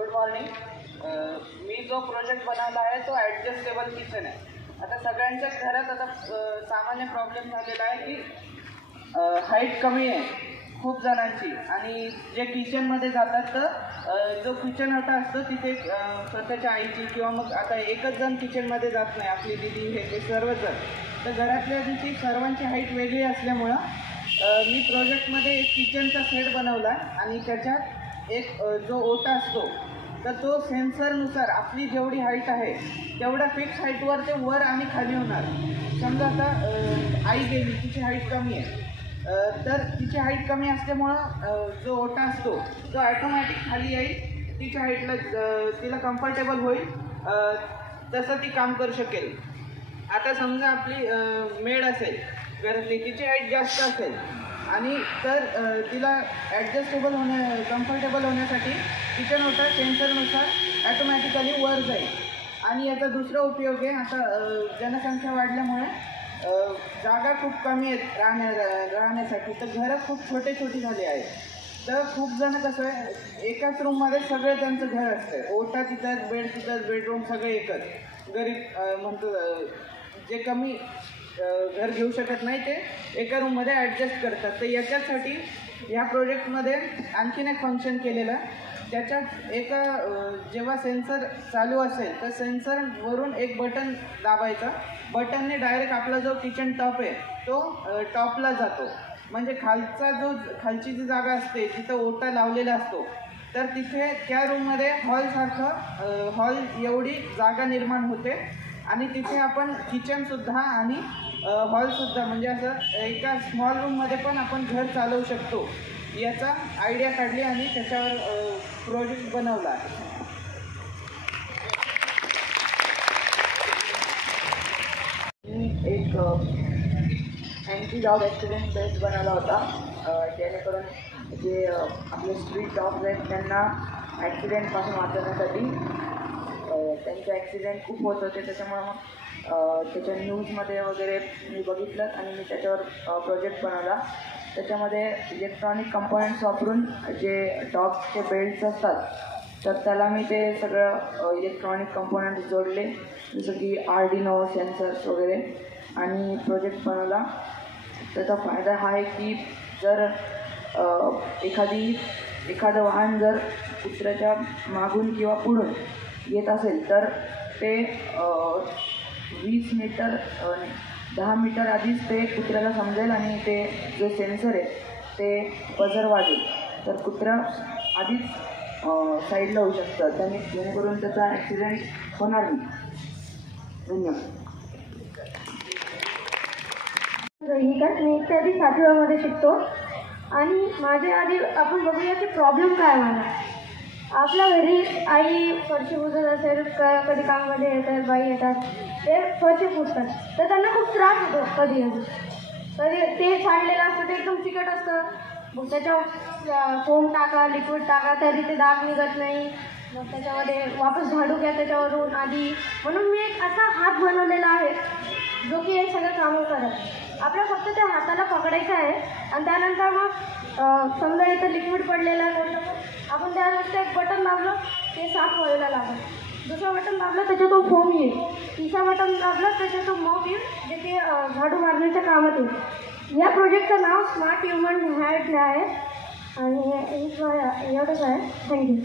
Good morning. मी जो project बनवला आहे तो ॲडजस्टेबल किचन आहे. आता सगळ्यांच्याच घरात आता सामान्य प्रॉब्लेम झालेला आहे की हाईट कमी आहे खूप जणांची, आणि जे किचनमध्ये जातात तर जो किचन ओटा असतो तिथे स्वतःच्या आईची किंवा मग आता एकच जण किचनमध्ये जात नाही, आपली दिदी हे ते सर्वच जण, तर घरातल्या दिवशी सर्वांची हाईट वेगळी असल्यामुळं मी प्रोजेक्टमध्ये एक किचनचा सेट बनवला आणि त्याच्यात एक जो ओटा असतो तर तो सेन्सरनुसार आपली जेवढी हाईट आहे तेवढ्या फिक्स हाईटवर ते वर आणि खाली होणार. समजा आता आई गेली, तिची हाईट कमी आहे, तर तिची हाईट कमी असल्यामुळं जो ओटा असतो तो ॲटोमॅटिक खाली येईल, तिच्या हाईटला तिला कम्फर्टेबल होईल, तसं ती काम करू शकेल. आता समजा आपली मेड असेल घरातली, तिची हाईट जास्त असेल आणि तर तिला ॲडजस्टेबल कम्फर्टेबल होण्यासाठी किचन ओटा सेन्सरनुसार ॲटोमॅटिकली वर जाईल. आणि याचा दुसरा उपयोग आहे, आता जनसंख्या वाढल्यामुळे जागा खूप कमी आहेत राहण्यासाठी, तर घरं खूप छोटी झाली आहेत. तर खूप जण कसं आहे एकाच रूममध्ये सगळे त्यांचं घर असतं, ओटा तिथंच, बेड तिथंच, बेडरूम सगळे एकच. गरीब म्हणतो जे कमी घर घेऊ शकत नाही ते एका रूममध्ये ॲडजस्ट करतात. तर याच्यासाठी ह्या प्रोजेक्टमध्ये आणखीन एक फंक्शन केलेलं, त्याच्यात एका जेव्हा सेन्सर चालू असेल तर सेन्सरवरून एक बटन दाबायचं, बटनने डायरेक्ट आपला जो किचन टॉप आहे तो टॉपला जातो. म्हणजे खालची जी जागा असते जिथं ओटा लावलेला असतो तर तिथे त्या रूममध्ये हॉल एवढी जागा निर्माण होते आणि तिथे आपण किचनसुद्धा आणि हॉलसुद्धा, म्हणजे असं एका स्मॉल रूममध्ये पण आपण घर चालवू शकतो. याचा आयडिया काढली आणि त्याच्यावर प्रोजेक्ट बनवला. मी एक अँटी डॉग ॲक्सिडेंट बेस बनवला होता, जेणेकरून जे आपले स्ट्रीट डॉग्स आहेत त्यांना ॲक्सिडेंटपासून वाचवण्यासाठी. त्यांचे ॲक्सिडेंट खूप होत होते, त्याच्यामुळे मग त्याच्या न्यूजमध्ये वगैरे मी बघितलं आणि मी त्याच्यावर प्रोजेक्ट बनवला. त्याच्यामध्ये इलेक्ट्रॉनिक कंपोनंट्स वापरून जे डॉग्सचे बेल्ट्स असतात तर त्याला मी ते सगळं इलेक्ट्रॉनिक कंपोनंट्स जोडले, जसं की आर्डिनो सेन्सर्स वगैरे, आणि प्रोजेक्ट बनवला. त्याचा फायदा हा आहे की जर एखादं वाहन जर कुत्र्याच्या मागून किंवा पुढून येत असेल तर ते 10 मीटर आधीच ते कुत्र्याला समजेल आणि ते जे सेन्सर आहे ते बझर वाजेल, तर कुत्रा आधीच साईडला होऊ शकतं, त्याने जेणेकरून त्याचा ॲक्सिडेंट होणार नाही. धन्यवाद. मी इत्यादी 7वीमध्ये शिकतो आणि माझ्या आधी आपण बघूया की प्रॉब्लेम काय मला. आपल्या घरी आई फरशी पुसत असेल, कधी कामामध्ये येतात, बाई येतात, ते फरशी पुसतात, तर त्यांना खूप त्रास होतो. कधी ते सांडलेलं असतं, ते एकदम चिकट असतं, मग त्याच्यावर फोम टाका, लिक्विड टाका, तरी ते डाग निघत नाही. मग त्याच्यामध्ये वापस झाडू घ्या त्याच्यावरून आधी. म्हणून मी एक असा हात बनवलेला आहे जो की हे सगळं कामं करत. आपल्या फक्त त्या हाताला पकडायचं आहे आणि त्यानंतर मग समजा इथं लिक्विड पडलेलं आहे तर आपण त्यानंतर एक बटन दाबलं ते साफ व्हायला लागेल, दुसरं बटन दाबलं त्याच्यातून फोम येईल, तिसरं बटन दाबलं त्याच्यातून मॉप येईल, जे की झाडू मारण्याच्या कामात येईल. या प्रोजेक्टचं नाव स्मार्ट ह्युमन हॅड आहे आणि एवढंच आहे. थँक्यू.